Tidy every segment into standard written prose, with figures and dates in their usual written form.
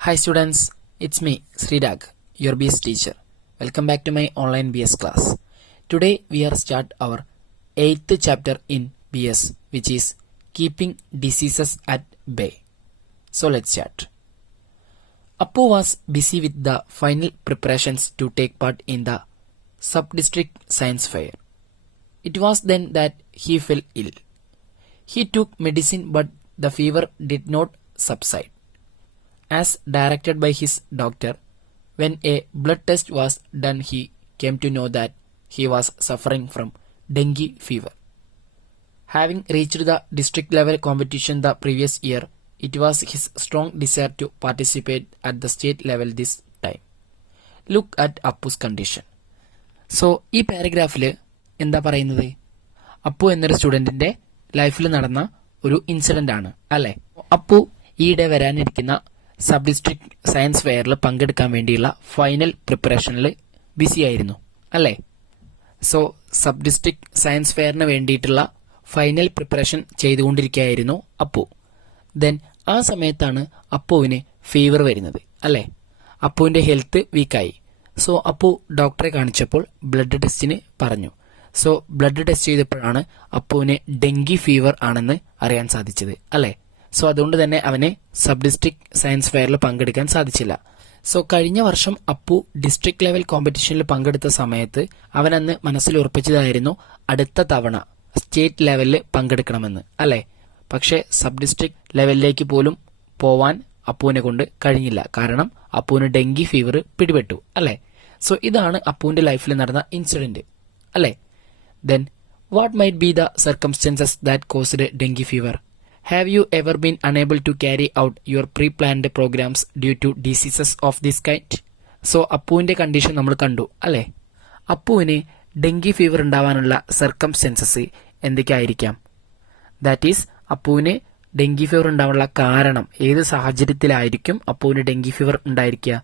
Hi students, it's me Sridag, your B.S teacher. Welcome back to my online B.S class. Today we are start our 8th chapter in B.S, which is Keeping Diseases at Bay. So let's start. Appu was busy with the final preparations to take part in the sub-district science fair. It was then that he fell ill. He took medicine but the fever did not subside. As directed by his doctor, when a blood test was done, he came to know that he was suffering from dengue fever. Having reached the district level competition the previous year, it was his strong desire to participate at the state level this time. Look at Appu's condition. So ഈ പാരഗ്രാഫിൽ എന്താ പറയുന്നത്? അപ്പു എന്നൊരു സ്റ്റുഡൻറ്റിൻ്റെ ലൈഫിൽ നടന്ന ഒരു incident ആണ് അല്ലേ. അപ്പു ഈയിടെ വരാനിരിക്കുന്ന സബ് ഡിസ്ട്രിക്ട് സയൻസ് ഫെയറിൽ പങ്കെടുക്കാൻ വേണ്ടിയുള്ള ഫൈനൽ പ്രിപ്പറേഷനിൽ ബിസി ആയിരുന്നു അല്ലേ. സോ സബ് ഡിസ്ട്രിക്ട് സയൻസ് ഫെയറിന് വേണ്ടിയിട്ടുള്ള ഫൈനൽ പ്രിപ്പറേഷൻ ചെയ്തുകൊണ്ടിരിക്കുകയായിരുന്നു അപ്പു. ദെൻ ആ സമയത്താണ് അപ്പുവിന് ഫീവർ വരുന്നത് അല്ലേ. അപ്പുവിൻ്റെ ഹെൽത്ത് വീക്കായി. സോ അപ്പു ഡോക്ടറെ കാണിച്ചപ്പോൾ ബ്ലഡ് ടെസ്റ്റിന് പറഞ്ഞു. സോ ബ്ലഡ് ടെസ്റ്റ് ചെയ്തപ്പോഴാണ് അപ്പുവിന് ഡെങ്കി ഫീവർ ആണെന്ന് അറിയാൻ സാധിച്ചത് അല്ലേ. സോ അതുകൊണ്ട് തന്നെ അവന് സബ് ഡിസ്ട്രിക്ട് സയൻസ് ഫെയറിൽ പങ്കെടുക്കാൻ സാധിച്ചില്ല. സോ കഴിഞ്ഞ വർഷം അപ്പു ഡിസ്ട്രിക്ട് ലെവൽ കോമ്പറ്റീഷനിൽ പങ്കെടുത്ത സമയത്ത് അവനന്ന് മനസ്സിൽ ഉറപ്പിച്ചതായിരുന്നു അടുത്ത തവണ സ്റ്റേറ്റ് ലെവലിൽ പങ്കെടുക്കണമെന്ന് അല്ലേ. പക്ഷേ സബ് ഡിസ്ട്രിക്ട് ലെവലിലേക്ക് പോലും പോവാൻ അപ്പുവിനെ കൊണ്ട് കഴിഞ്ഞില്ല. കാരണം അപ്പുവിന് ഡെങ്കി ഫീവർ പിടിപെട്ടു അല്ലേ. സോ ഇതാണ് അപ്പുവിന്റെ ലൈഫിൽ നടന്ന ഇൻസിഡന്റ് അല്ലേ. Then what might be the circumstances that caused dengue fever? Have you ever been unable to carry out your pre-planned programs due to diseases of this kind? So അപ്പുവിൻ്റെ condition നമ്മൾ കണ്ടു അല്ലേ. അപ്പുവിന് dengue fever ഉണ്ടാവാനുള്ള circumstances എന്തൊക്കെയായിരിക്കാം? That is അപ്പുവിന് dengue fever ഉണ്ടാവാനുള്ള കാരണം ഏത് സാഹചര്യത്തിലായിരിക്കും അപ്പുവിന് ഡെങ്കി ഫീവർ ഉണ്ടായിരിക്കുക?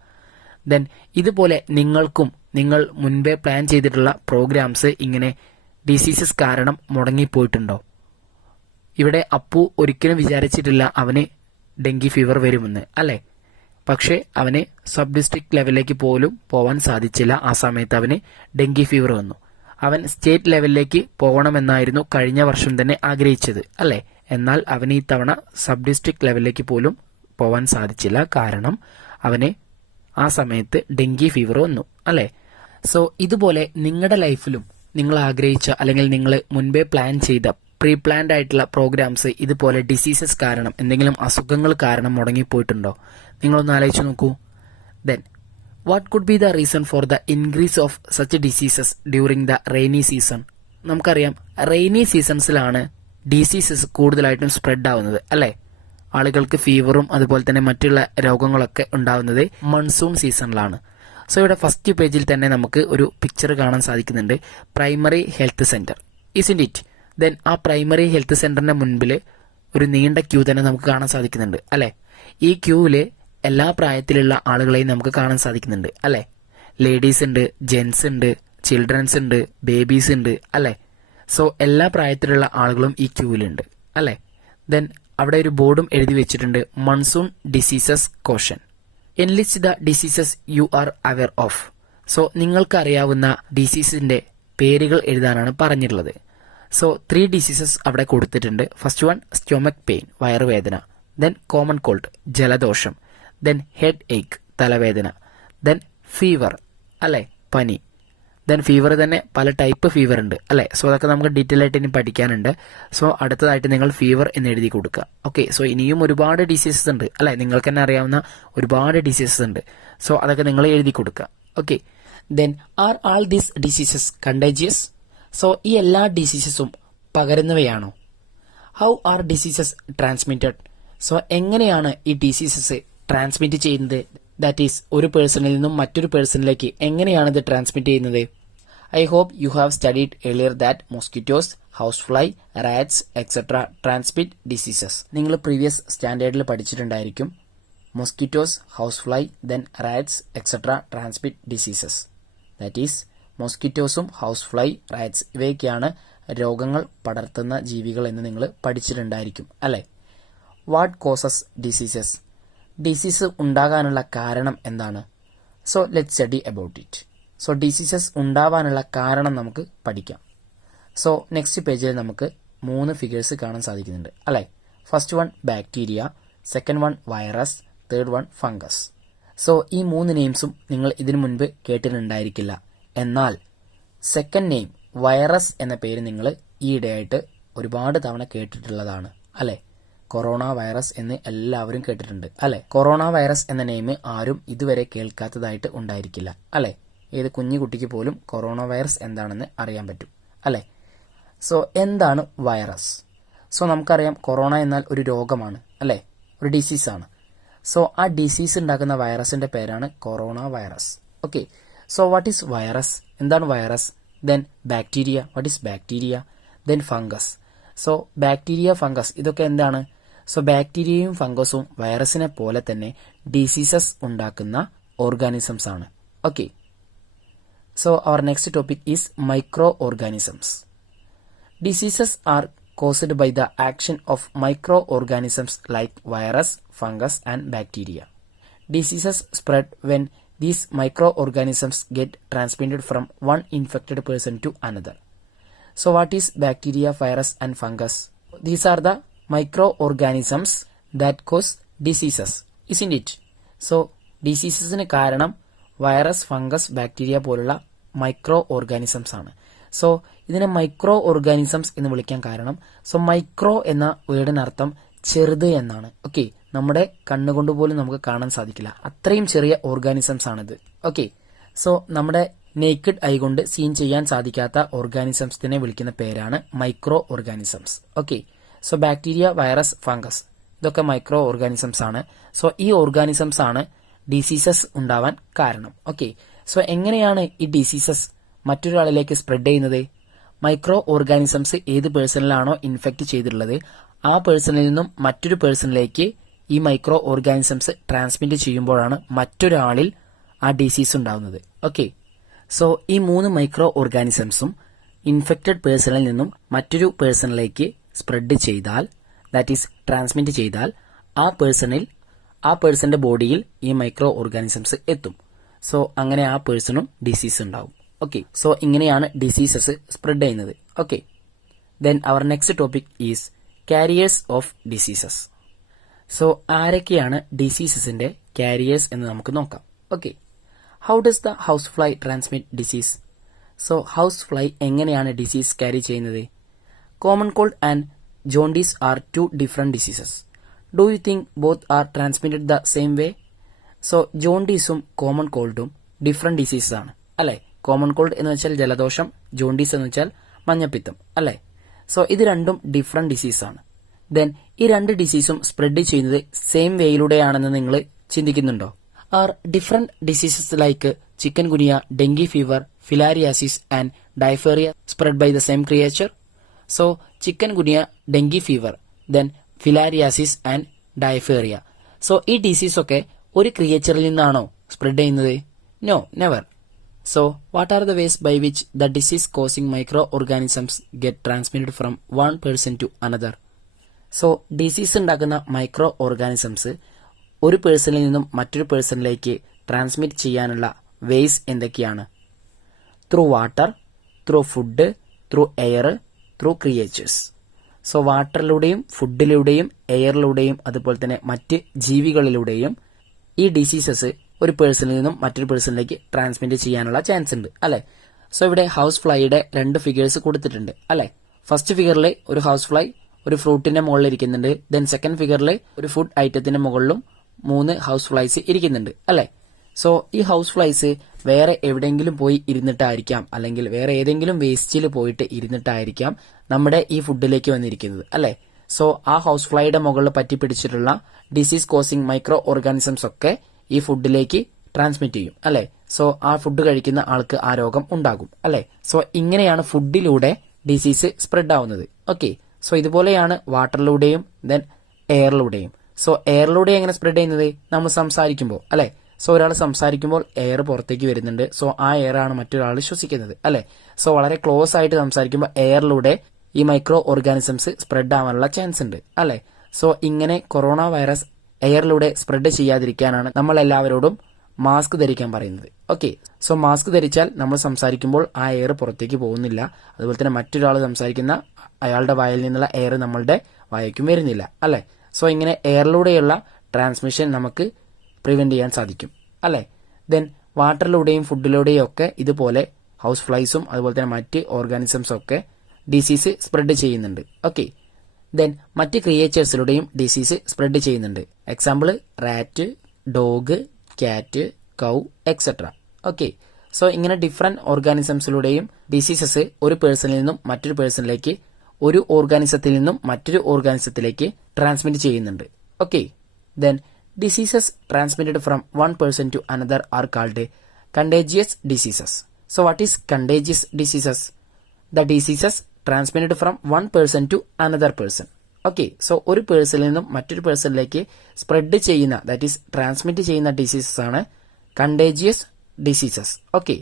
ദെൻ ഇതുപോലെ നിങ്ങൾക്കും നിങ്ങൾ മുൻപേ പ്ലാൻ ചെയ്തിട്ടുള്ള പ്രോഗ്രാംസ് ഇങ്ങനെ ഡിസീസസ് കാരണം മുടങ്ങിപ്പോയിട്ടുണ്ടോ? ഇവിടെ അപ്പു ഒരിക്കലും വിചാരിച്ചിട്ടില്ല അവന് ഡെങ്കി ഫീവർ വരുമെന്ന് അല്ലേ. പക്ഷേ അവന് സബ് ഡിസ്ട്രിക്ട് ലെവലിലേക്ക് പോലും പോവാൻ സാധിച്ചില്ല. ആ സമയത്ത് അവന് ഡെങ്കി ഫീവർ വന്നു. അവൻ സ്റ്റേറ്റ് ലെവലിലേക്ക് പോകണമെന്നായിരുന്നു കഴിഞ്ഞ വർഷം തന്നെ ആഗ്രഹിച്ചത് അല്ലേ. എന്നാൽ അവന് ഈ തവണ സബ് ഡിസ്ട്രിക്ട് ലെവലിലേക്ക് പോലും പോവാൻ സാധിച്ചില്ല. കാരണം അവന് ആ സമയത്ത് ഡെങ്കി ഫീവർ വന്നു അല്ലേ. സോ ഇതുപോലെ നിങ്ങളുടെ ലൈഫിലും നിങ്ങൾ ആഗ്രഹിച്ച അല്ലെങ്കിൽ നിങ്ങൾ മുൻപേ പ്ലാൻ ചെയ്ത പ്രീ പ്ലാൻഡ് ആയിട്ടുള്ള പ്രോഗ്രാംസ് ഇതുപോലെ ഡിസീസസ് കാരണം എന്തെങ്കിലും അസുഖങ്ങൾ കാരണം മുടങ്ങിപ്പോയിട്ടുണ്ടോ? നിങ്ങളൊന്ന് ആലോചിച്ച് നോക്കൂ. Then what could be the reason for the increase of such diseases during the rainy season? നമുക്കറിയാം റെയിനി സീസൺസിലാണ് ഡിസീസസ് കൂടുതലായിട്ടും സ്പ്രെഡ് ആവുന്നത് അല്ലേ. ആളുകൾക്ക് ഫീവറും അതുപോലെ തന്നെ മറ്റുള്ള രോഗങ്ങളൊക്കെ ഉണ്ടാവുന്നത് മൺസൂൺ സീസണിലാണ്. സോ ഇവിടെ ഫസ്റ്റ് പേജിൽ തന്നെ നമുക്ക് ഒരു പിക്ചർ കാണാൻ സാധിക്കുന്നുണ്ട്. Primary health centre isn't it? Then ആ പ്രൈമറി ഹെൽത്ത് സെന്ററിന്റെ മുൻപിൽ ഒരു നീണ്ട ക്യൂ തന്നെ നമുക്ക് കാണാൻ സാധിക്കുന്നുണ്ട് അല്ലേ. ഈ ക്യൂവില് എല്ലാ പ്രായത്തിലുള്ള ആളുകളെയും നമുക്ക് കാണാൻ സാധിക്കുന്നുണ്ട് അല്ലേ. ലേഡീസ് ഉണ്ട്, ജെന്റ്സ് ഉണ്ട്, ചിൽഡ്രൻസ് ഉണ്ട്, ബേബീസ് ഉണ്ട് അല്ലേ. സോ എല്ലാ പ്രായത്തിലുള്ള ആളുകളും ഈ ക്യൂവിലുണ്ട് അല്ലേ. ദെൻ അവിടെ ഒരു ബോർഡും എഴുതി വെച്ചിട്ടുണ്ട്, monsoon diseases caution. Enlist the diseases you are aware of. So നിങ്ങൾക്ക് അറിയാവുന്ന ഡിസീസിന്റെ പേരുകൾ എഴുതാനാണ് പറഞ്ഞിട്ടുള്ളത്. സോ 3 ഡിസീസസ് അവിടെ കൊടുത്തിട്ടുണ്ട്. ഫസ്റ്റ് വൺ സ്റ്റൊമക് പെയിൻ, വയറുവേദന. ദെൻ കോമൺ കോൾഡ്, ജലദോഷം. ദെൻ ഹെഡ് ഏക്ക്, തലവേദന. ദെൻ ഫീവർ അല്ലേ, പനി. ദെൻ ഫീവർ തന്നെ പല ടൈപ്പ് ഫീവർ ഉണ്ട് അല്ലേ. സോ അതൊക്കെ നമുക്ക് ഡീറ്റെയിൽ ആയിട്ട് ഇനി പഠിക്കാനുണ്ട്. സോ അടുത്തതായിട്ട് നിങ്ങൾ ഫീവർ എന്ന് എഴുതി കൊടുക്കുക. ഓക്കെ. സോ ഇനിയും ഒരുപാട് ഡിസീസസ് ഉണ്ട് അല്ലേ. നിങ്ങൾക്ക് തന്നെ അറിയാവുന്ന ഒരുപാട് ഡിസീസസ് ഉണ്ട്. സോ അതൊക്കെ നിങ്ങൾ എഴുതി കൊടുക്കുക. Okay. Then are all these diseases contagious? So ഈ എല്ലാ ഡിസീസസും പകരുന്നവയാണോ? How are diseases transmitted? So എങ്ങനെയാണ് ഈ ഡിസീസസ് ട്രാൻസ്മിറ്റ് ചെയ്യുന്നത്? ദാറ്റ് ഈസ് ഒരു പേഴ്സണിൽ നിന്നും മറ്റൊരു പേഴ്സണിലേക്ക് എങ്ങനെയാണ് ഇത് ട്രാൻസ്മിറ്റ് ചെയ്യുന്നത്? I hope you have studied earlier that mosquitoes, house fly, rats etcetera transmit diseases. നിങ്ങൾ പ്രീവിയസ് സ്റ്റാൻഡേർഡിൽ പഠിച്ചിട്ടുണ്ടായിരിക്കും. Mosquitoes, house fly, then rats etcetera transmit diseases. That is മോസ്കിറ്റോസും ഹൗസ് ഫ്ലൈ, റാറ്റ്സ് ഇവയൊക്കെയാണ് രോഗങ്ങൾ പടർത്തുന്ന ജീവികൾ എന്ന് നിങ്ങൾ പഠിച്ചിട്ടുണ്ടായിരിക്കും അല്ലേ. What causes diseases? ഡിസീസ് ഉണ്ടാകാനുള്ള കാരണം എന്താണ്? So let study about it. So diseases ഉണ്ടാവാനുള്ള കാരണം നമുക്ക് പഠിക്കാം. സോ നെക്സ്റ്റ് പേജിൽ നമുക്ക് 3 ഫിഗേഴ്സ് കാണാൻ സാധിക്കുന്നുണ്ട് അല്ലേ? First one bacteria, second one virus, third one fungus. So ഈ 3 നെയിംസും നിങ്ങൾ ഇതിനു മുൻപ് കേട്ടിട്ടുണ്ടായിരിക്കില്ല. എന്നാൽ സെക്കൻഡ് നെയിം വൈറസ് എന്ന പേര് നിങ്ങൾ ഈയിടെയായിട്ട് ഒരുപാട് തവണ കേട്ടിട്ടുള്ളതാണ് അല്ലെ? കൊറോണ വൈറസ് എന്ന് എല്ലാവരും കേട്ടിട്ടുണ്ട് അല്ലെ? കൊറോണ വൈറസ് എന്ന നെയിം ആരും ഇതുവരെ കേൾക്കാത്തതായിട്ട് ഉണ്ടായിരിക്കില്ല അല്ലെ? ഏത് കുഞ്ഞു കുട്ടിക്ക് പോലും കൊറോണ വൈറസ് എന്താണെന്ന് അറിയാൻ പറ്റും അല്ലെ? സോ എന്താണ് വൈറസ്? സോ നമുക്കറിയാം കൊറോണ എന്നാൽ ഒരു രോഗമാണ് അല്ലെ? ഒരു ഡിസീസാണ്. സോ ആ ഡിസീസ് ഉണ്ടാക്കുന്ന വൈറസിന്റെ പേരാണ് corona virus. Okay, so what is virus? എന്താണ് virus? Then bacteria, what is bacteria? Then fungus. So bacteria, fungus ഇതൊക്കെ എന്താണ്? സോ ബാക്ടീരിയയും ഫംഗസും വൈറസിനെ പോലെ തന്നെ ഡിസീസസ് ഉണ്ടാക്കുന്ന ഓർഗാനിസംസ് ആണ്. Okay, so our next topic is micro organisms. Diseases are caused by the action of microorganisms like virus, fungus, and bacteria. Diseases spread when these microorganisms get transmitted from one infected person to another. So what is bacteria, virus, and fungus? These are the microorganisms that cause diseases, isn't it? So diseasesന് കാരണം virus, fungus, bacteria പോലുള്ള micro organisms ആണ്. So ഇതിനെ micro organisms എന്ന് വിളിക്കാൻ കാരണം, so micro എന്ന വേർഡിനർത്ഥം ചെറുത് എന്നാണ്. ഓക്കെ, നമ്മുടെ കണ്ണുകൊണ്ട് പോലും നമുക്ക് കാണാൻ സാധിക്കില്ല, അത്രയും ചെറിയ ഓർഗാനിസംസ് ആണിത്. ഓക്കെ, സോ നമ്മുടെ നേക്കഡ് ഐ കൊണ്ട് സീൻ ചെയ്യാൻ സാധിക്കാത്ത ഓർഗാനിസംസിനെ വിളിക്കുന്ന പേരാണ് micro organisms. Okay, so bacteria, virus, fungus ഇതൊക്കെ മൈക്രോ ഓർഗാനിസംസ് ആണ്. സോ ഈ ഓർഗാനിസംസ് ആണ് ഡിസീസസ് ഉണ്ടാവാൻ കാരണം. ഓക്കെ, സോ എങ്ങനെയാണ് ഈ ഡിസീസസ് മറ്റൊരാളിലേക്ക് സ്പ്രെഡ് ചെയ്യുന്നത്? മൈക്രോ ഓർഗാനിസംസ് ഏത് പേഴ്സണിലാണോ ഇൻഫെക്ട് ചെയ്തിട്ടുള്ളത് ആ പേഴ്സണിൽ നിന്നും മറ്റൊരു പേഴ്സണിലേക്ക് ഈ മൈക്രോ ഓർഗാനിസംസ് ട്രാൻസ്മിറ്റ് ചെയ്യുമ്പോഴാണ് മറ്റൊരാളിൽ ആ ഡിസീസ് ഉണ്ടാകുന്നത്. ഓക്കെ, സോ ഈ 3 മൈക്രോ ഓർഗാനിസംസും ഇൻഫെക്റ്റഡ് പേഴ്സണിൽ നിന്നും മറ്റൊരു പേഴ്സണിലേക്ക് സ്പ്രെഡ് ചെയ്താൽ, ദാറ്റ് ഈസ് ട്രാൻസ്മിറ്റ് ചെയ്താൽ, ആ പേഴ്സന്റെ ബോഡിയിൽ ഈ മൈക്രോ ഓർഗാനിസംസ് എത്തും. സോ അങ്ങനെ ആ പേഴ്സണും ഡിസീസ് ഉണ്ടാവും. ഓക്കെ, സോ ഇങ്ങനെയാണ് ഡിസീസസ് സ്പ്രെഡ് ചെയ്യുന്നത്. Okay, then our next topic is carriers of diseases. So ആരൊക്കെയാണ് ഡിസീസസിന്റെ കാരിയേഴ്സ് എന്ന് നമുക്ക് നോക്കാം. Okay, how does the house fly transmit disease? So house fly എങ്ങനെയാണ് ഡിസീസ് ക്യാരി ചെയ്യുന്നത്? Common cold and jaundice are 2 different diseases. Do you think both are transmitted the same way? So ജോണ്ടീസും common കോൾഡും different diseases ആണ് അല്ലെ? Common called എന്ന് വെച്ചാൽ ജലദോഷം, jaundice എന്ന് വെച്ചാൽ മഞ്ഞപ്പിത്തം അല്ലെ? സോ ഇത് രണ്ടും ഡിഫറെന്റ് ഡിസീസ് ആണ്. ദെൻ ഈ 2 ഡിസീസും സ്പ്രെഡ് ചെയ്യുന്നത് സെയിം വേയിലൂടെയാണെന്ന് നിങ്ങൾ ചിന്തിക്കുന്നുണ്ടോ? Are different diseases like chikungunya, dengue fever, filariasis and diarrhoea spread by the same creature? So chikungunya, dengue fever, then filariasis and diarrhoea. So ഈ disease ഒക്കെ ഒരു ക്രിയേച്ചറിൽ നിന്നാണോ സ്പ്രെഡ് ചെയ്യുന്നത്? No, never. So, what are the ways by which the disease causing microorganisms get transmitted from one person to another? So, disease ഉണ്ടാക്കുന്ന microorganisms ഒരു പേഴ്സണിൽ നിന്നും മറ്റൊരു പേഴ്സണിലേക്ക് ട്രാൻസ്മിറ്റ് ചെയ്യാനുള്ള വേസ് എന്തൊക്കെയാണ്? Through water, through food, through air, through creatures. So വാട്ടറിലൂടെയും ഫുഡിലൂടെയും എയറിലൂടെയും അതുപോലെ തന്നെ മറ്റ് ജീവികളിലൂടെയും ഈ ഡിസീസസ് ഒരു പേഴ്സണിൽ നിന്നും മറ്റൊരു പേഴ്സണിലേക്ക് ട്രാൻസ്മിറ്റ് ചെയ്യാനുള്ള ചാൻസ് ഉണ്ട് അല്ലെ? സോ ഇവിടെ ഹൗസ് ഫ്ലൈയുടെ 2 ഫിഗേഴ്സ് കൊടുത്തിട്ടുണ്ട് അല്ലെ? ഫസ്റ്റ് ഫിഗറിൽ ഒരു ഹൗസ് ഫ്ലൈ ഒരു ഫ്രൂട്ടിന്റെ മുകളിൽ ഇരിക്കുന്നുണ്ട്. ദെൻ സെക്കൻഡ് ഫിഗറിൽ ഒരു ഫുഡ് ഐറ്റത്തിന്റെ മുകളിലും 3 ഹൗസ് ഫ്ലൈസ് ഇരിക്കുന്നുണ്ട് അല്ലെ? സോ ഈ ഹൗസ് ഫ്ലൈസ് വേറെ എവിടെയെങ്കിലും പോയി ഇരുന്നിട്ടായിരിക്കാം, അല്ലെങ്കിൽ വേറെ ഏതെങ്കിലും വേസ്റ്റിൽ പോയിട്ട് ഇരുന്നിട്ടായിരിക്കാം നമ്മുടെ ഈ ഫുഡിലേക്ക് വന്നിരിക്കുന്നത് അല്ലെ? സോ ആ ഹൗസ് ഫ്ലൈയുടെ മുകളിൽ പറ്റി പിടിച്ചിട്ടുള്ള ഡിസീസ് കോസിംഗ് മൈക്രോ ഓർഗാനിസംസ് ഒക്കെ ഈ ഫുഡിലേക്ക് ട്രാൻസ്മിറ്റ് ചെയ്യും അല്ലെ? സോ ആ ഫുഡ് കഴിക്കുന്ന ആൾക്ക് ആ രോഗം ഉണ്ടാകും അല്ലെ? സോ ഇങ്ങനെയാണ് ഫുഡിലൂടെ ഡിസീസ് സ്പ്രെഡ് ആവുന്നത്. ഓക്കെ, സോ ഇതുപോലെയാണ് വാട്ടറിലൂടെയും ദെൻ എയറിലൂടെയും. സോ എയറിലൂടെ എങ്ങനെ സ്പ്രെഡ് ചെയ്യുന്നത്? നമ്മൾ സംസാരിക്കുമ്പോൾ അല്ലെ? സോ ഒരാൾ സംസാരിക്കുമ്പോൾ എയർ പുറത്തേക്ക് വരുന്നുണ്ട്. സോ ആ എയർ ആണ് മറ്റൊരാൾ ശ്വസിക്കുന്നത് അല്ലെ? സോ വളരെ ക്ലോസ് ആയിട്ട് സംസാരിക്കുമ്പോൾ എയറിലൂടെ ഈ മൈക്രോ ഓർഗാനിസംസ് സ്പ്രെഡ് ആവാനുള്ള ചാൻസ് ഉണ്ട് അല്ലെ? സോ ഇങ്ങനെ കൊറോണ വൈറസ് എയറിലൂടെ സ്പ്രെഡ് ചെയ്യാതിരിക്കാനാണ് നമ്മൾ എല്ലാവരോടും മാസ്ക് ധരിക്കാൻ പറയുന്നത്. ഓക്കെ, സോ മാസ്ക് ധരിച്ചാൽ നമ്മൾ സംസാരിക്കുമ്പോൾ ആ എയർ പുറത്തേക്ക് പോകുന്നില്ല. അതുപോലെ തന്നെ മറ്റൊരാൾ സംസാരിക്കുന്ന അയാളുടെ വായിൽ നിന്നുള്ള എയർ നമ്മളുടെ വായയ്ക്കും വരുന്നില്ല, അല്ലേ? സോ ഇങ്ങനെ എയറിലൂടെയുള്ള ട്രാൻസ്മിഷൻ നമുക്ക് പ്രിവെന്റ് ചെയ്യാൻ സാധിക്കും, അല്ലേ? ദെൻ വാട്ടറിലൂടെയും ഫുഡിലൂടെയും ഒക്കെ ഇതുപോലെ ഹൗസ് ഫ്ലൈസും അതുപോലെ തന്നെ മറ്റ് ഓർഗാനിസംസും ഒക്കെ ഡിസീസ് സ്പ്രെഡ് ചെയ്യുന്നുണ്ട്. ഓക്കെ, ദെൻ മറ്റ് ക്രിയേച്ചേഴ്സിലൂടെയും ഡിസീസ് സ്പ്രെഡ് ചെയ്യുന്നുണ്ട്. Example rat, dog, cat, cow etcetera. Okay, so ഇങ്ങനെ ഡിഫറെന്റ് ഓർഗാനിസംസിലൂടെയും ഡിസീസസ് ഒരു പേഴ്സണിൽ നിന്നും മറ്റൊരു പേഴ്സണിലേക്ക്, ഒരു ഓർഗാനിസത്തിൽ നിന്നും മറ്റൊരു ഓർഗാനിസത്തിലേക്ക് ട്രാൻസ്മിറ്റ് ചെയ്യുന്നുണ്ട്. Okay, then diseases transmitted from one person to another are called contagious diseases. So what is contagious diseases? The diseases transmitted from one person to another person. Okay, so ഒരു പേഴ്സണിൽ നിന്നും മറ്റൊരു പേഴ്സണിലേക്ക് സ്പ്രെഡ് ചെയ്യുന്ന, that is transmit ചെയ്യുന്ന diseases ആണ് contagious diseases. Okay,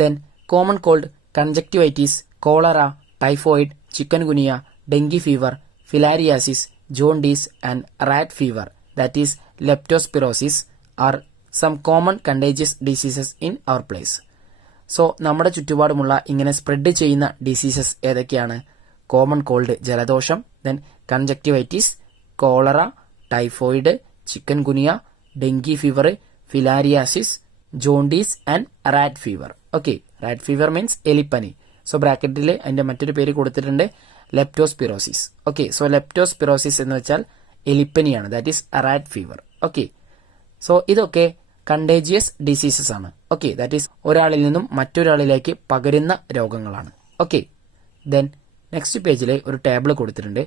then common cold conjunctivitis, cholera, typhoid, chikungunya, dengue fever, filariasis, jaundice and rat fever, that is leptospirosis are some common contagious diseases in our place. So നമ്മുടെ ചുറ്റുപാടുമുള്ള ഇങ്ങനെ spread ചെയ്യുന്ന diseases ഏതൊക്കെയാണ്? Common cold ജലദോഷം, then conjunctivitis, cholera, typhoid, chikungunya, dengue fever, filariasis, jaundice and rat fever. Okay, rat fever means എലിപ്പനി. So ബ്രാക്കറ്റിൽ അതിന്റെ മറ്റൊരു പേര് കൊടുത്തിട്ടുണ്ട്, ലെപ്റ്റോസ്പിറോസിസ്. ഓക്കെ, സോ ലെപ്റ്റോസ്പിറോസിസ് എന്ന് വെച്ചാൽ എലിപ്പനിയാണ്, that is rat fever. Okay, so ഇതൊക്കെ കണ്ടേജിയസ് ഡിസീസസ് ആണ്. ഓക്കെ, ദാറ്റ് ഈസ് ഒരാളിൽ നിന്നും മറ്റൊരാളിലേക്ക് പകരുന്ന രോഗങ്ങളാണ്. ഓക്കെ, ദെൻ നെക്സ്റ്റ് പേജിൽ ഒരു ടേബിൾ കൊടുത്തിട്ടുണ്ട്.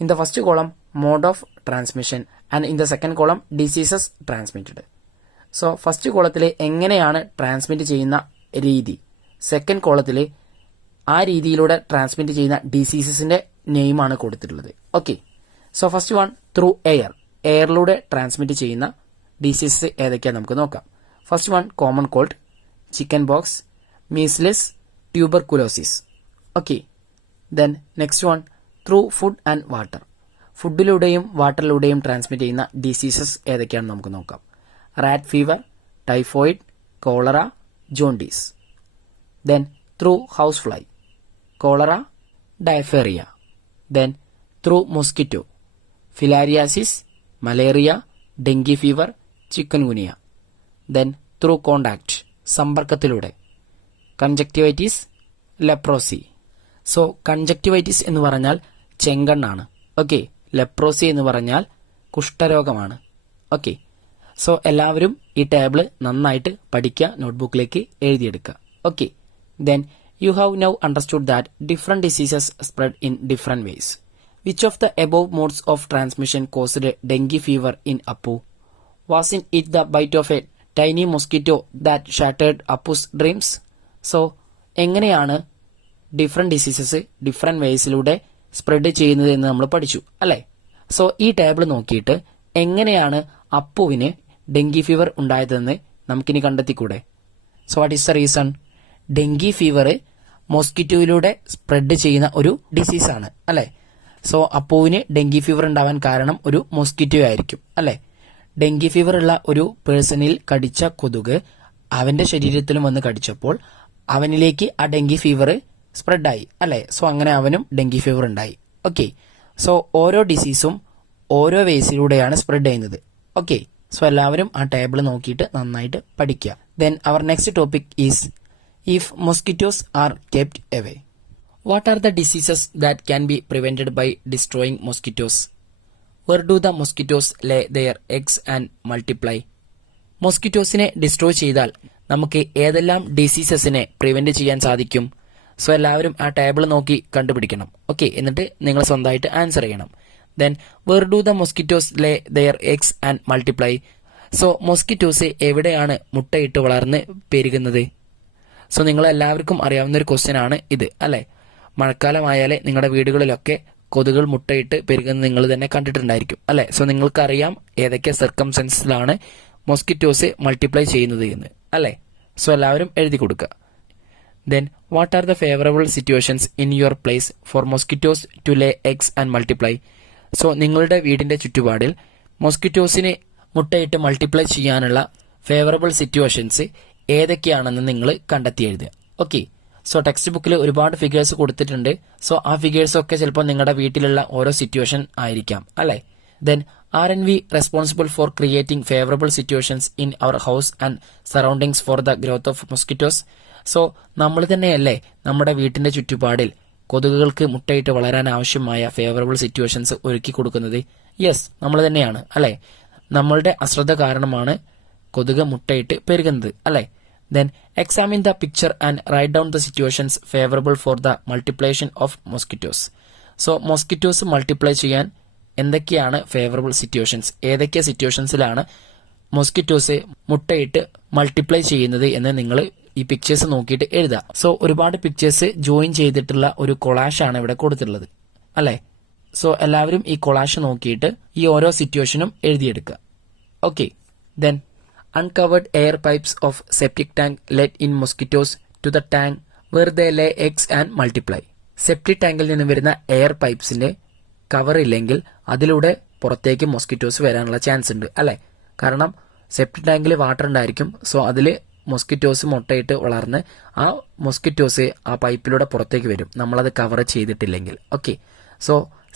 In the first column mode of transmission and in the second column diseases transmitted. So first കോളത്തിൽ എങ്ങനെയാണ് ട്രാൻസ്മിറ്റ് ചെയ്യുന്ന രീതി, സെക്കൻഡ് കോളത്തിൽ ആ രീതിയിലൂടെ ട്രാൻസ്മിറ്റ് ചെയ്യുന്ന ഡിസീസസിന്റെ നെയിമാണ് കൊടുത്തിട്ടുള്ളത്. Okay, so first one through air, എയറിലൂടെ ട്രാൻസ്മിറ്റ് ചെയ്യുന്ന ഡിസീസസ് ഏതൊക്കെയാണ് നമുക്ക് നോക്കാം. First one common cold, chickenpox, measles, tuberculosis. Okay, then next one through food and water, ഫുഡിലൂടെയും വാട്ടറിലൂടെയും ട്രാൻസ്മിറ്റ് ചെയ്യുന്ന ഡിസീസസ് ഏതൊക്കെയാണെന്ന് നമുക്ക് നോക്കാം. Rat fever, typhoid, cholera, jaundice. Then through house fly, cholera, diarrhoea. Then through mosquito, filariasis, malaria, dengue fever, chikungunya. Then through contact, സമ്പർക്കത്തിലൂടെ, conjunctivitis, leprosy. So conjunctivitis എന്ന് പറഞ്ഞാൽ ചെങ്കണ്ണാണ്. Okay, leprosy എന്ന് പറഞ്ഞാൽ കുഷ്ഠരോഗമാണ്. Okay, so എല്ലാവരും ഈ table നന്നായിട്ട് പഠിക്കുക, നോട്ട്ബുക്കിലേക്ക് എഴുതിയെടുക്കുക. Okay, then you have now understood that different diseases spread in different ways. Which of the above modes of transmission caused dengue fever in Appu? Wasn't it the bite of a tiny mosquito that shattered Appu's dreams? So, എങ്ങനെയാണ് different diseases different വേസിലൂടെ spread ചെയ്യുന്നത് എന്ന് നമ്മൾ പഠിച്ചു, അല്ലേ? So ഈ table നോക്കിയിട്ട് എങ്ങനെയാണ് അപ്പുവിന് dengue fever ഉണ്ടായതെന്ന് നമുക്കിനി കണ്ടെത്തിക്കൂടെ? So what is the reason? Dengue fever മോസ്കിറ്റോയിലൂടെ സ്പ്രെഡ് ചെയ്യുന്ന ഒരു ഡിസീസാണ്, അല്ലേ? സോ അപ്പുവിന് ഡെങ്കി ഫീവർ ഉണ്ടാവാൻ കാരണം ഒരു മോസ്കിറ്റോ ആയിരിക്കും, അല്ലെ? ഡെങ്കി ഫീവർ ഉള്ള ഒരു പേഴ്സണിൽ കടിച്ച കൊതുക് അവന്റെ ശരീരത്തിലും വന്ന് കടിച്ചപ്പോൾ അവനിലേക്ക് ആ ഡെങ്കി ഫീവർ സ്പ്രെഡായി, അല്ലെ? സോ അങ്ങനെ അവനും ഡെങ്കി ഫീവർ ഉണ്ടായി. ഓക്കെ, സോ ഓരോ ഡിസീസും ഓരോ വേസിലൂടെയാണ് സ്പ്രെഡ് ചെയ്യുന്നത്. ഓക്കെ, സോ എല്ലാവരും ആ ടേബിൾ നോക്കിയിട്ട് നന്നായിട്ട് പഠിക്കുക. Then our next topic is if mosquitoes are kept away. What are the diseases that can be prevented by destroying mosquitoes? Where do the mosquitoes lay their eggs and multiply? മോസ്കിറ്റോസിനെ destroy ചെയ്താൽ നമുക്ക് ഏതെല്ലാം ഡിസീസസിനെ prevent ചെയ്യാൻ സാധിക്കും? So എല്ലാവരും ആ table നോക്കി കണ്ടുപിടിക്കണം. ഓക്കെ, എന്നിട്ട് നിങ്ങൾ സ്വന്തമായിട്ട് ആൻസർ ചെയ്യണം. Then where do the mosquitoes lay their eggs and multiply. So mosquitoes എവിടെയാണ് മുട്ടയിട്ട് വളർന്ന് പെരുകുന്നത്? സോ നിങ്ങൾ എല്ലാവർക്കും അറിയാവുന്ന ഒരു ക്വസ്റ്റ്യൻ ആണ് ഇത്, അല്ലെ? മഴക്കാലമായാലേ നിങ്ങളുടെ വീടുകളിലൊക്കെ കൊതുകൾ മുട്ടയിട്ട് പെരുകുന്നത് നിങ്ങൾ തന്നെ കണ്ടിട്ടുണ്ടായിരിക്കും, അല്ലെ? സോ നിങ്ങൾക്കറിയാം ഏതൊക്കെ സർക്കംസ്റ്റൻസിലാണ് മോസ്കിറ്റോസ് മൾട്ടിപ്ലൈ ചെയ്യുന്നത് എന്ന്, അല്ലെ? സോ എല്ലാവരും എഴുതി കൊടുക്കുക. Then what are the favourable situations in your place for mosquitoes to lay eggs and multiply. So നിങ്ങളുടെ വീടിന്റെ ചുറ്റുപാടിൽ മൊസ്കിറ്റോസിന് മുട്ടയിട്ട് മൾട്ടിപ്ലൈ ചെയ്യാനുള്ള ഫേവറബിൾ സിറ്റുവേഷൻസ് ഏതൊക്കെയാണെന്ന് നിങ്ങൾ കണ്ടെത്തി എഴുതുക. ഓക്കെ, സോ ടെക്സ്റ്റ് ബുക്കിൽ ഒരുപാട് ഫിഗേഴ്സ് കൊടുത്തിട്ടുണ്ട്. സോ ആ ഫിഗേഴ്സ് ഒക്കെ ചിലപ്പോൾ നിങ്ങളുടെ വീട്ടിലുള്ള ഓരോ സിറ്റുവേഷൻ ആയിരിക്കാം അല്ലേ. Then are responsible for creating favourable situations in our house and surroundings for the growth of mosquitoes. So നമ്മൾ തന്നെയല്ലേ നമ്മുടെ വീട്ടിന്റെ ചുറ്റുപാടിൽ കൊതുകുകൾക്ക് മുട്ടയിട്ട് വളരാൻ ആവശ്യമായ ഫേവറബിൾ സിറ്റുവേഷൻസ് ഒരുക്കി കൊടുക്കുന്നത്? യെസ്, നമ്മൾ തന്നെയാണ് അല്ലെ. നമ്മളുടെ അശ്രദ്ധ കാരണമാണ് കൊതുക് മുട്ടയിട്ട് പെരുകുന്നത് അല്ലെ. Then examine the picture and write down the situations favourable for the multiplication of mosquitoes. So mosquitoes multiply ചെയ്യാൻ എന്തൊക്കെയാണ് ഫേവറബിൾ സിറ്റുവേഷൻസ്, ഏതൊക്കെ സിറ്റുവേഷൻസിലാണ് മൊസ്കിറ്റോസ് മുട്ടയിട്ട് മൾട്ടിപ്ലൈ ചെയ്യുന്നത് എന്ന് നിങ്ങൾ ഈ പിക്ചേഴ്സ് നോക്കിയിട്ട് എഴുതുക. സോ ഒരുപാട് പിക്ചേഴ്സ് ജോയിൻ ചെയ്തിട്ടുള്ള ഒരു കൊളാഷ് ആണ് ഇവിടെ കൊടുത്തിട്ടുള്ളത് അല്ലെ. സോ എല്ലാവരും ഈ കൊളാഷ് നോക്കിയിട്ട് ഈ ഓരോ സിറ്റുവേഷനും എഴുതിയെടുക്കുക. Okay, then uncovered air pipes of septic tank let in mosquitoes to the tank where they lay eggs and multiply. Septic ടാങ്കിൽ നിന്ന് വരുന്ന എയർ പൈപ്സിന്റെ കവർ ഇല്ലെങ്കിൽ അതിലൂടെ പുറത്തേക്ക് മൊസ്കിറ്റോസ് വരാനുള്ള ചാൻസ് ഉണ്ട് അല്ലെ. കാരണം സെപ്റ്റിക് ടാങ്കിൽ വാട്ടർ ഉണ്ടായിരിക്കും. സോ അതിൽ മൊസ്കിറ്റോസ് മുട്ടയിട്ട് വളർന്ന് ആ മൊസ്കിറ്റോസ് ആ പൈപ്പിലൂടെ പുറത്തേക്ക് വരും നമ്മളത് കവർ ചെയ്തിട്ടില്ലെങ്കിൽ. ഓക്കെ, സോ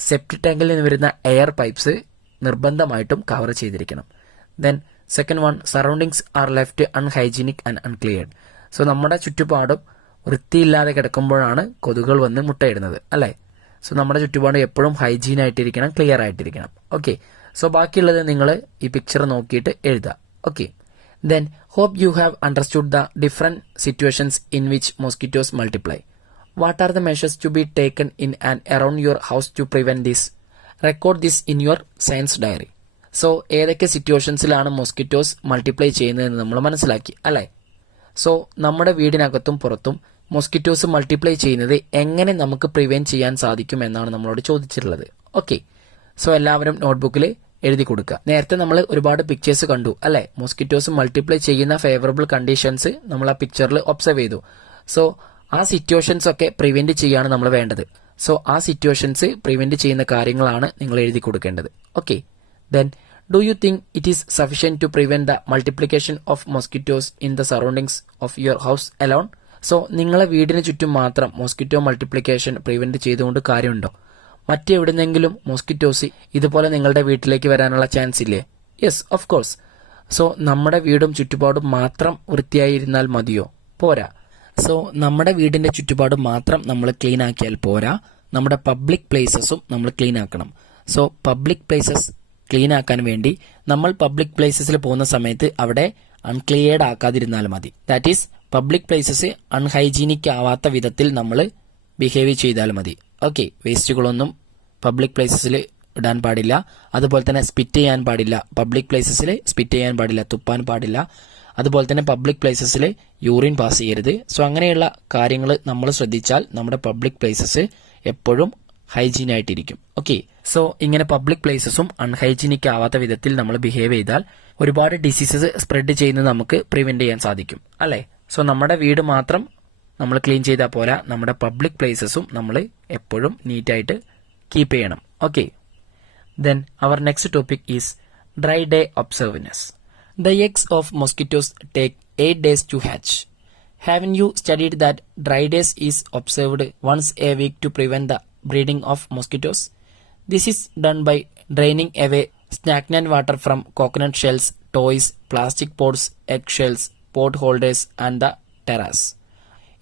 സെപ്റ്റിക് ടാങ്കിൽ നിന്ന് വരുന്ന എയർ പൈപ്സ് നിർബന്ധമായിട്ടും കവർ ചെയ്തിരിക്കണം. Then second one, surroundings are left unhygienic and uncleared. So നമ്മുടെ ചുറ്റുപാടും വൃത്തിയില്ലാതെ കിടക്കുമ്പോഴാണ് കൊതുകുകൾ വന്ന് മുട്ടയിടുന്നത് അല്ലെ. സോ നമ്മുടെ ചുറ്റുപാട് എപ്പോഴും ഹൈജീൻ ആയിട്ടിരിക്കണം, ക്ലിയർ ആയിട്ടിരിക്കണം. ഓക്കെ, സോ ബാക്കിയുള്ളത് നിങ്ങൾ ഈ പിക്ചർ നോക്കിയിട്ട് എഴുതുക. Okay, then hope you have understood the different situations in which mosquitoes multiply. What are the measures to be taken in and around your house to prevent this? Record this in your science diary. So ഏതൊക്കെ സിറ്റുവേഷൻസിലാണ് mosquitoes multiply ചെയ്യുന്നതെന്ന് നമ്മൾ മനസ്സിലാക്കി അല്ലെ. So നമ്മുടെ വീടിനകത്തും പുറത്തും mosquitoes multiply ചെയ്യുന്നത് എങ്ങനെ നമുക്ക് പ്രിവെന്റ് ചെയ്യാൻ സാധിക്കും എന്നാണ് നമ്മളോട് ചോദിച്ചിട്ടുള്ളത്. ഓക്കെ, സോ എല്ലാവരും നോട്ട്ബുക്കിൽ എഴുതി കൊടുക്കുക. നേരത്തെ നമ്മൾ ഒരുപാട് പിക്ചേഴ്സ് കണ്ടു അല്ലെ. മൊസ്കിറ്റോസ് മൾട്ടിപ്ലൈ ചെയ്യുന്ന ഫേവറബിൾ കണ്ടീഷൻസ് നമ്മൾ ആ പിക്ചറിൽ ഒബ്സർവ് ചെയ്തു. സോ ആ സിറ്റുവേഷൻസ് ഒക്കെ പ്രിവെന്റ് ചെയ്യാണ് നമ്മൾ വേണ്ടത്. സോ ആ സിറ്റുവേഷൻസ് പ്രിവെന്റ് ചെയ്യുന്ന കാര്യങ്ങളാണ് നിങ്ങൾ എഴുതി കൊടുക്കേണ്ടത്. Okay, then do you think it is sufficient to prevent the multiplication of mosquitoes in the surroundings of your house alone? So നിങ്ങളെ വീടിന് ചുറ്റും മാത്രം മൊസ്കിറ്റോ മൾട്ടിപ്ലിക്കേഷൻ പ്രിവെന്റ് ചെയ്തുകൊണ്ട് കാര്യമുണ്ടോ? മറ്റെവിടുന്നെങ്കിലും മൊസ്കിറ്റോസ് ഇതുപോലെ നിങ്ങളുടെ വീട്ടിലേക്ക് വരാനുള്ള ചാൻസ് ഇല്ലേ? Yes, of course. സോ നമ്മുടെ വീടും ചുറ്റുപാടും മാത്രം വൃത്തിയായിരുന്നാൽ മതിയോ? പോരാ. സോ നമ്മുടെ വീടിന്റെ ചുറ്റുപാടും മാത്രം നമ്മൾ ക്ലീൻ ആക്കിയാൽ പോരാ, നമ്മുടെ പബ്ലിക് പ്ലേസസും നമ്മൾ ക്ലീൻ ആക്കണം. സോ പബ്ലിക് പ്ലേസസ് ക്ലീൻ ആക്കാൻ വേണ്ടി നമ്മൾ പബ്ലിക് പ്ലേസസിൽ പോകുന്ന സമയത്ത് അവിടെ അൺക്ലിയർഡ് ആക്കാതിരുന്നാൽ മതി. That is public places unhygienic ആവാത്ത വിധത്തിൽ നമ്മൾ ബിഹേവ് ചെയ്താൽ മതി. ഓക്കെ, വേസ്റ്റുകളൊന്നും പബ്ലിക് പ്ലേസസിൽ ഇടാൻ പാടില്ല. അതുപോലെ തന്നെ സ്പിറ്റ് ചെയ്യാൻ പാടില്ല. പബ്ലിക് പ്ലേസസിൽ സ്പിറ്റ് ചെയ്യാൻ പാടില്ല, തുപ്പാൻ പാടില്ല. അതുപോലെ തന്നെ പബ്ലിക് പ്ലേസസിൽ യൂറിൻ പാസ് ചെയ്യരുത്. സോ അങ്ങനെയുള്ള കാര്യങ്ങൾ നമ്മൾ ശ്രദ്ധിച്ചാൽ നമ്മുടെ പബ്ലിക് പ്ലേസസ് എപ്പോഴും ഹൈജീൻ ആയിട്ടിരിക്കും. ഓക്കെ, സോ ഇങ്ങനെ പബ്ലിക് പ്ലേസസും അൺഹൈജീനിക് ആവാത്ത വിധത്തിൽ നമ്മൾ ബിഹേവ് ചെയ്താൽ ഒരുപാട് ഡിസീസസ് സ്പ്രെഡ് ചെയ്യുന്നത് നമുക്ക് പ്രിവെന്റ് ചെയ്യാൻ സാധിക്കും അല്ലെ. സോ നമ്മുടെ വീട് മാത്രം നമ്മൾ ക്ലീൻ ചെയ്താൽ പോരാ, നമ്മുടെ പബ്ലിക് പ്ലേസസും നമ്മൾ എപ്പോഴും നീറ്റായിട്ട് കീപ്പ് ചെയ്യണം. Okay, then our next topic is dry day observance. The eggs of mosquitoes take 8 days to hatch. Haven't you studied that dry days is observed once a week to prevent the breeding of mosquitoes? This is done by draining away stagnant water from coconut shells, toys, plastic pots, egg shells, pot holders and the terrace.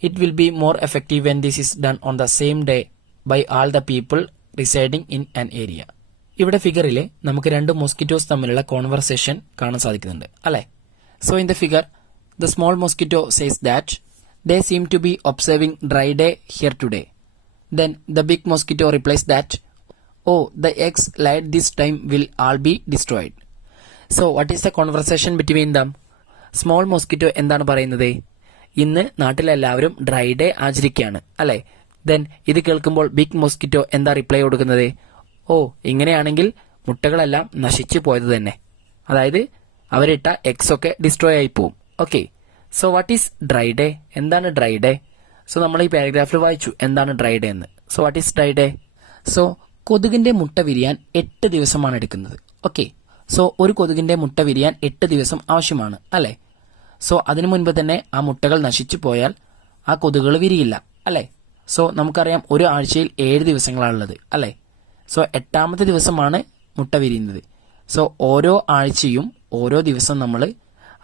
It will be more effective when this is done on the same day by all the people residing in an area. ഇവിടെ ഫിഗറിൽ നമുക്ക് രണ്ട് mosquitoes തമ്മിലുള്ള conversation കാണാൻ സാധിക്കുന്നുണ്ട് അല്ലെ. So in the figure the small mosquito says that they seem to be observing dry day here today. Then the big mosquito replies that oh the eggs laid this time will all be destroyed. So what is the conversation between them? Small mosquito എന്താണ് പറയുന്നത്? ഇന്ന് നാട്ടിലെല്ലാവരും dry day ആചരിക്കുകയാണ് അല്ലെ. Then ഇത് കേൾക്കുമ്പോൾ big mosquito എന്താ reply കൊടുക്കുന്നത്? ഓ, ഇങ്ങനെയാണെങ്കിൽ മുട്ടകളെല്ലാം നശിച്ചു പോയത് തന്നെ. അതായത് അവരിട്ട എഗ്സ് ഒക്കെ ഡിസ്ട്രോയ് ആയി പോവും. Okay, so what is dry day? എന്താണ് ഡ്രൈ ഡേ? സോ നമ്മൾ ഈ പാരഗ്രാഫിൽ വായിച്ചു എന്താണ് ഡ്രൈ ഡേ എന്ന്. So what is dry day? So കൊതുകിന്റെ മുട്ട വിരിയാൻ 8 ദിവസമാണ് എടുക്കുന്നത്. ഓക്കെ, സോ ഒരു കൊതുകിന്റെ മുട്ട വിരിയാൻ 8 ദിവസം ആവശ്യമാണ് അല്ലെ. സോ അതിനു മുൻപ് തന്നെ ആ മുട്ടകൾ നശിച്ചു പോയാൽ ആ കൊതുകുകൾ വിരിയില്ല അല്ലെ. സോ നമുക്കറിയാം ഒരു ആഴ്ചയിൽ 7 ദിവസങ്ങളാണുള്ളത് അല്ലെ. സോ 8ാമത്തെ ദിവസമാണ് മുട്ട വിരിയുന്നത്. സോ ഓരോ ആഴ്ചയും ഓരോ ദിവസം നമ്മൾ,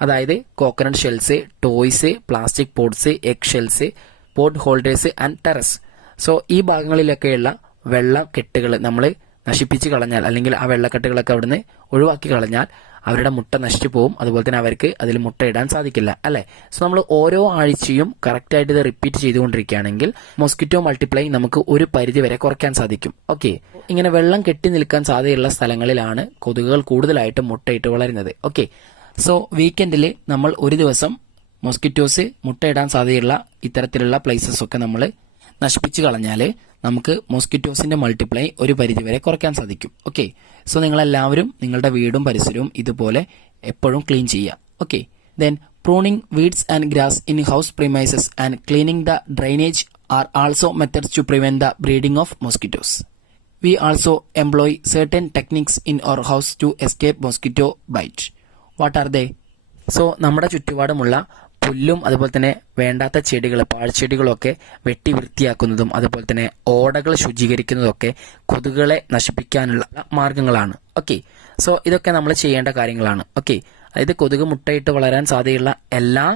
അതായത് coconut shells, toys, plastic pots, egg shells, pot holders and terrace, so ഈ ഭാഗങ്ങളിലൊക്കെയുള്ള വെള്ളക്കെട്ടുകൾ നമ്മൾ നശിപ്പിച്ച് കളഞ്ഞാൽ, അല്ലെങ്കിൽ ആ വെള്ളക്കെട്ടുകളൊക്കെ അവിടുന്ന് ഒഴിവാക്കി കളഞ്ഞാൽ അവരുടെ മുട്ട നശിച്ചു പോകും. അതുപോലെ തന്നെ അവർക്ക് അതിൽ മുട്ട ഇടാൻ സാധിക്കില്ല അല്ലെ. സോ നമ്മൾ ഓരോ ആഴ്ചയും കറക്റ്റായിട്ട് ഇത് റിപ്പീറ്റ് ചെയ്തുകൊണ്ടിരിക്കുകയാണെങ്കിൽ മോസ്കിറ്റോ മൾട്ടിപ്ലൈ നമുക്ക് ഒരു പരിധി വരെ കുറയ്ക്കാൻ സാധിക്കും. ഓക്കെ, ഇങ്ങനെ വെള്ളം കെട്ടി നിൽക്കാൻ സാധ്യതയുള്ള സ്ഥലങ്ങളിലാണ് കൊതുകുകൾ കൂടുതലായിട്ടും മുട്ടയിട്ട് വളരുന്നത്. ഓക്കെ, സോ വീക്കെൻഡിൽ നമ്മൾ ഒരു ദിവസം മോസ്കിറ്റോസ് മുട്ടയിടാൻ സാധ്യതയുള്ള ഇത്തരത്തിലുള്ള പ്ലേസസ് ഒക്കെ നമ്മൾ നശിപ്പിച്ചു കളഞ്ഞാൽ നമുക്ക് മോസ്കിറ്റോസിന്റെ മൾട്ടിപ്ലൈ ഒരു പരിധിവരെ കുറയ്ക്കാൻ സാധിക്കും. ഓക്കെ, സോ നിങ്ങളെല്ലാവരും നിങ്ങളുടെ വീടും പരിസരവും ഇതുപോലെ എപ്പോഴും ക്ലീൻ ചെയ്യുക. Okay, then pruning weeds and grass in house premises and cleaning the drainage are also methods to prevent the breeding of mosquitoes. We also employ certain techniques in our house to escape mosquito bite. What are they? So നമ്മുടെ ചുറ്റുപാടുമുള്ള പുല്ലും അതുപോലെ തന്നെ വേണ്ടാത്ത ചെടികൾ, പാഴ്ചെടികളൊക്കെ വെട്ടി വൃത്തിയാക്കുന്നതും അതുപോലെ തന്നെ ഓടകൾ ശുചീകരിക്കുന്നതൊക്കെ കൊതുകുകളെ നശിപ്പിക്കാനുള്ള മാർഗങ്ങളാണ്. ഓക്കെ, സോ ഇതൊക്കെ നമ്മൾ ചെയ്യേണ്ട കാര്യങ്ങളാണ്. ഓക്കെ, അതായത് കൊതുക് മുട്ടയിട്ട് വളരാൻ സാധ്യതയുള്ള എല്ലാ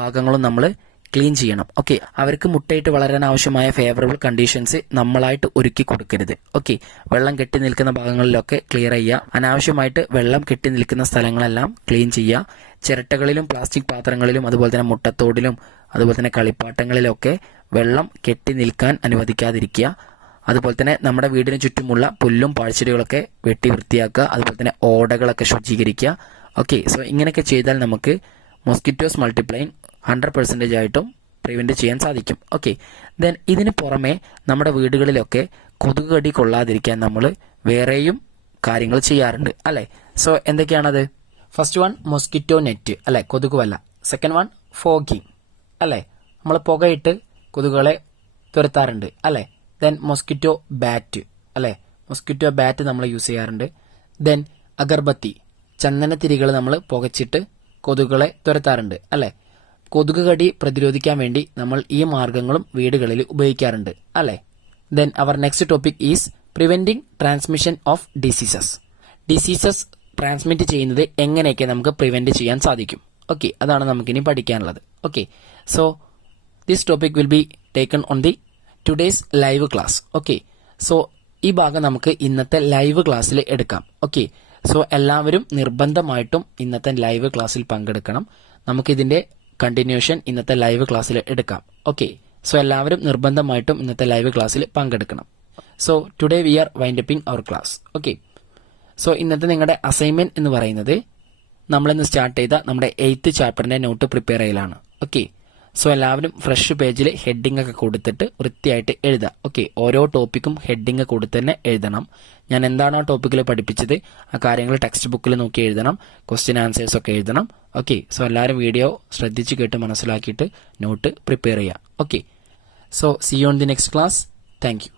ഭാഗങ്ങളും നമ്മൾ ക്ലീൻ ചെയ്യണം. ഓക്കെ, അവർക്ക് മുട്ടയിട്ട് വളരാൻ ആവശ്യമായ ഫേവറബിൾ കണ്ടീഷൻസ് നമ്മളായിട്ട് ഒരുക്കി കൊടുക്കരുത്. ഓക്കെ, വെള്ളം കെട്ടി നിൽക്കുന്ന ഭാഗങ്ങളിലൊക്കെ ക്ലിയർ ചെയ്യുക. അനാവശ്യമായിട്ട് വെള്ളം കെട്ടി നിൽക്കുന്ന സ്ഥലങ്ങളെല്ലാം ക്ലീൻ ചെയ്യുക. ചിരട്ടകളിലും പ്ലാസ്റ്റിക് പാത്രങ്ങളിലും അതുപോലെ തന്നെ മുട്ടത്തോടിലും അതുപോലെ തന്നെ കളിപ്പാട്ടങ്ങളിലൊക്കെ വെള്ളം കെട്ടി നിൽക്കാൻ അനുവദിക്കാതിരിക്കുക. അതുപോലെ തന്നെ നമ്മുടെ വീടിന് ചുറ്റുമുള്ള പുല്ലും പാഴ്ചെടികളൊക്കെ വെട്ടി വൃത്തിയാക്കുക. അതുപോലെ തന്നെ ഓടകളൊക്കെ ശുചീകരിക്കുക. ഓക്കെ, സോ ഇങ്ങനെയൊക്കെ ചെയ്താൽ നമുക്ക് മോസ്കിറ്റോസ് മൾട്ടിപ്ലൈങ് 100% ആയിട്ടും പ്രിവെന്റ് ചെയ്യാൻ സാധിക്കും. ഓക്കെ, ദെൻ ഇതിന് പുറമെ നമ്മുടെ വീടുകളിലൊക്കെ കൊതുക് കടി കൊള്ളാതിരിക്കാൻ നമ്മൾ വേറെയും കാര്യങ്ങൾ ചെയ്യാറുണ്ട് അല്ലെ. സോ എന്തൊക്കെയാണത്? ഫസ്റ്റ് വൺ മോസ്കിറ്റോ നെറ്റ് അല്ലെ, കൊതുക് വല. സെക്കൻഡ് വൺ ഫോഗിങ് അല്ലെ, നമ്മൾ പുകയിട്ട് കൊതുകുകളെ തുരത്താറുണ്ട് അല്ലെ. ദെൻ മോസ്കിറ്റോ ബാറ്റ് അല്ലെ, മോസ്കിറ്റോ ബാറ്റ് നമ്മൾ യൂസ് ചെയ്യാറുണ്ട്. ദെൻ അഗർബത്തി, ചന്ദനത്തിരികൾ നമ്മൾ പുകച്ചിട്ട് കൊതുകുകളെ തുരത്താറുണ്ട് അല്ലെ. കൊതുക് കടി പ്രതിരോധിക്കാൻ വേണ്ടി നമ്മൾ ഈ മാർഗങ്ങളും വീടുകളിൽ ഉപയോഗിക്കാറുണ്ട് അല്ലെ. Then our next topic is preventing transmission of diseases. Diseases transmit ചെയ്യുന്നത് എങ്ങനെയൊക്കെ നമുക്ക് പ്രിവെന്റ് ചെയ്യാൻ സാധിക്കും. ഓക്കെ, അതാണ് നമുക്കിനി പഠിക്കാനുള്ളത്. Okay, so this topic will be taken on the today's live class. Okay, so ഈ ഭാഗം നമുക്ക് ഇന്നത്തെ ലൈവ് ക്ലാസ്സിൽ എടുക്കാം. ഓക്കെ, സോ എല്ലാവരും നിർബന്ധമായിട്ടും ഇന്നത്തെ ലൈവ് ക്ലാസ്സിൽ പങ്കെടുക്കണം. നമുക്കിതിന്റെ കണ്ടിന്യൂഷൻ ഇന്നത്തെ ലൈവ് ക്ലാസ്സിൽ എടുക്കാം. ഓക്കെ, സോ എല്ലാവരും നിർബന്ധമായിട്ടും ഇന്നത്തെ ലൈവ് ക്ലാസ്സിൽ പങ്കെടുക്കണം. So today we are winding up our class. Okay, so ഇന്നത്തെ നിങ്ങളുടെ അസൈൻമെന്റ് എന്ന് പറയുന്നത് നമ്മളിന്ന് സ്റ്റാർട്ട് ചെയ്ത നമ്മുടെ 8th ചാപ്റ്ററിന്റെ നോട്ട് പ്രിപ്പയർ ചെയ്യലാണ്. ഓക്കെ, സോ എല്ലാവരും ഫ്രഷ് പേജിൽ ഹെഡിങ് ഒക്കെ കൊടുത്തിട്ട് വൃത്തിയായിട്ട് എഴുതുക. ഓക്കെ, ഓരോ ടോപ്പിക്കും ഹെഡിങ് കൊടുത്ത് തന്നെ എഴുതണം. ഞാൻ എന്താണ് ആ ടോപ്പിക്കിൽ പഠിപ്പിച്ചത് ആ കാര്യങ്ങൾ ടെക്സ്റ്റ് ബുക്കിൽ നോക്കി എഴുതണം. ക്വസ്റ്റ്യൻ ആൻസേഴ്സ് ഒക്കെ എഴുതണം. ഓക്കെ, സോ എല്ലാവരും വീഡിയോ ശ്രദ്ധിച്ച് കേട്ട് മനസ്സിലാക്കിയിട്ട് നോട്ട് പ്രിപ്പയർ ചെയ്യുക. Okay, so see you on the next class. Thank U.